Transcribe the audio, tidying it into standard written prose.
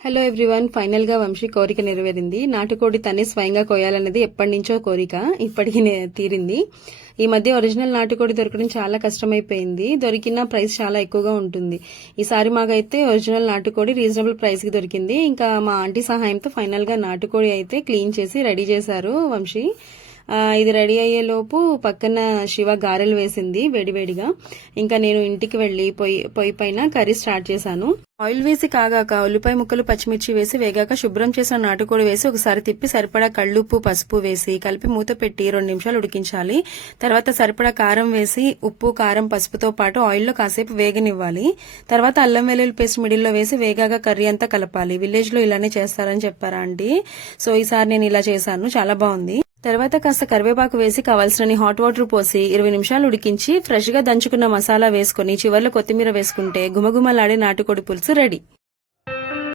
Hello everyone, final గా వంశీ కోరిక నెరవేరింది. నాటుకోడి తనే స్వయంగా కోయాలన్నది ఎప్పటి నుంచో కోరిక ఇప్పటికి తీరింది. ఈ మధ్య ఒరిజినల్ నాటుకోడి దొరకడం చాలా కష్టమైపోయింది. దొరికిన ప్రైస్ చాలా ఎక్కువగా ఉంటుంది. ఈసారి మాకైతే ఒరిజినల్ నాటుకోడి రీజనబుల్ ప్రైస్ కి దొరికింది. ఇంకా మా ఆంటీ సహాయంతో ఫైనల్ గా నాటుకోడి అయితే క్లీన్ చేసి రెడీ చేశారు వంశీ. ఇది రెడీ అయ్యే లోపు పక్కన శివ గారెలు వేసింది వేడివేడిగా. ఇంకా నేను ఇంటికి వెళ్లి పొయ్యి పైన కర్రీ స్టార్ట్ చేశాను. ఆయిల్ వేసి కాగాక ఉల్లిపాయ ముక్కలు పచ్చిమిర్చి వేసి వేగాక శుభ్రం చేసిన నాటుకోడి వేసి ఒకసారి తిప్పి సరిపడా కళ్ళుప్పు పసుపు వేసి కలిపి మూత పెట్టి 2 నిమిషాలు ఉడికించాలి. తర్వాత సరిపడా కారం వేసి ఉప్పు కారం పసుపుతో పాటు ఆయిల్లో కాసేపు వేగనివ్వాలి. తర్వాత అల్లం వెల్లుల్లి పేస్ట్ మిడిల్లో వేసి వేగాక కర్రీ అంతా కలపాలి. విలేజ్ లో ఇలానే చేస్తారని చెప్పారా ఆంటీ. సో ఈసారి నేను ఇలా చేశాను, చాలా బాగుంది. తర్వాత కాస్త కరివేపాకు వేసి కావాల్సిన హాట్ వాటర్ పోసి 20 నిమిషాలు ఉడికించి ఫ్రెష్ గా దంచుకున్న మసాలా వేసుకుని చివర్లో కొత్తిమీర వేసుకుంటే గుమగుమలాడే నాటుకోడి పులుసు రెడీ.